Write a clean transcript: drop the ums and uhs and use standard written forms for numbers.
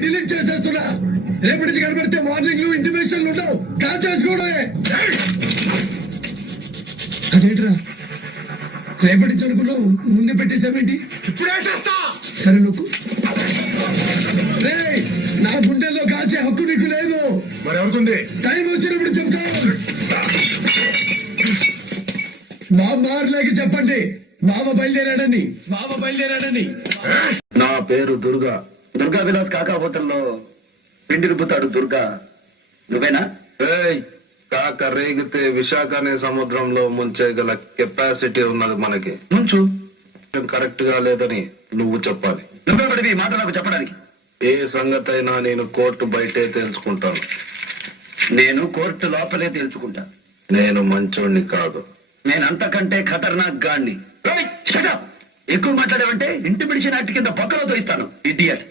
Delete చేసేస్తున్నా. రేపటి నుంచి కనబడితే వార్నింగ్లు ఇంటిమేషన్లు ఉండవు. కాల్ చేసుకోవడమే. అదేంట్రా రేపటి నుంచి అనుకున్నావు, ముందే పెట్టేసావేంటి? ఇప్పుడే చేస్తా. సరే నొక్కు. నా గుండెల్లో కాల్చే హక్కు నీకు లేదు. మరి ఎవరుకుంది? టైం వచ్చినప్పుడు చెప్తా. బాబార్లకి చెప్పండి బాబా బయలుదేరాడని. బాబా బయలుదేరాడని. నా పేరు దుర్గా. దుర్గా విలాస్ కాకా హోటల్లో పిండి రుబ్బుతాడు దుర్గా. నువ్వేనా? కాక రేగితే విశాఖనే సముద్రంలో ముంచేగల కెపాసిటీ ఉన్నది మనకి. ముంచు. కరెక్ట్ గా లేదని నువ్వు చెప్పాలి. నువ్వే పడివి మాట నాకు చెప్పడానికి. ఏ సంగతి అయినా నేను కోర్టు బయటే తెలుసుకుంటాను. నేను కోర్టు లోపలే తేల్చుకుంటా. నేను మంచోడిని కాదు. నేనంతకంటే ఖతర్నాక్ గాడిని. ఎక్కువ మాట్లాడావంటే ఇంటి పిడిచిన అట్టి కింద పక్కలో తోయిస్తాను. ఇడియట్.